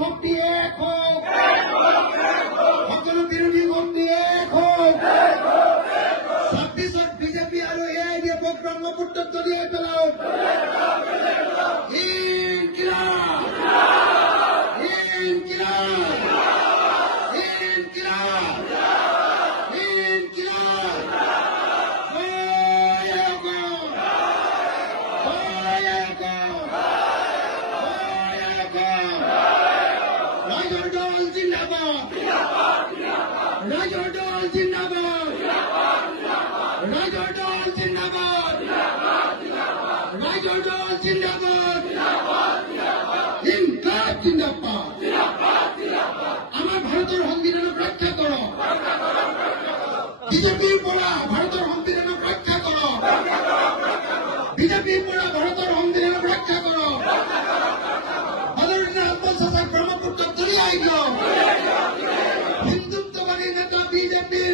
শক্তি এক হোক, সকলো বিৰোধী শক্তি এক হোক। 26ত বিজেপি আৰু এআইডিএফক ব্ৰহ্মপুত্ৰত দলিয়াই পেলাওক। ইনকিলাব, ইনকিলাব, ইনকিলাব, ইনকিলাব। জয় অসম, জয় অসম, জয় অসম। ৰাইজৰ দল জিন্দাবাদ, ৰাইজৰ দল জিন্দাবাদ, ৰাইজৰ দল জিন্দাবাদ, ৰাইজৰ দল জিন্দাবাদ, ইনকিলাব জিন্দাবাদ। আমাৰ ভাৰতৰ সংবিধানক ৰক্ষা কৰক, বিজেপিৰ পৰা ভাৰতৰ সংবিধানক ৰক্ষা কৰক, বিজেপিৰ পৰা ভাৰতৰ সংবিধানক ৰক্ষা কৰক। বদৰুদ্দিন আজমল চাচাক ব্ৰহ্মপুত্ৰত দলিয়াই দিয়ক। হিন্দুত্ববাদী নেতা বিজেপিৰ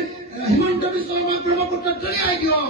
হিমন্ত বিশ্ব শৰ্মাক ব্ৰহ্মপুত্ৰত দলিয়াই দিয়ক।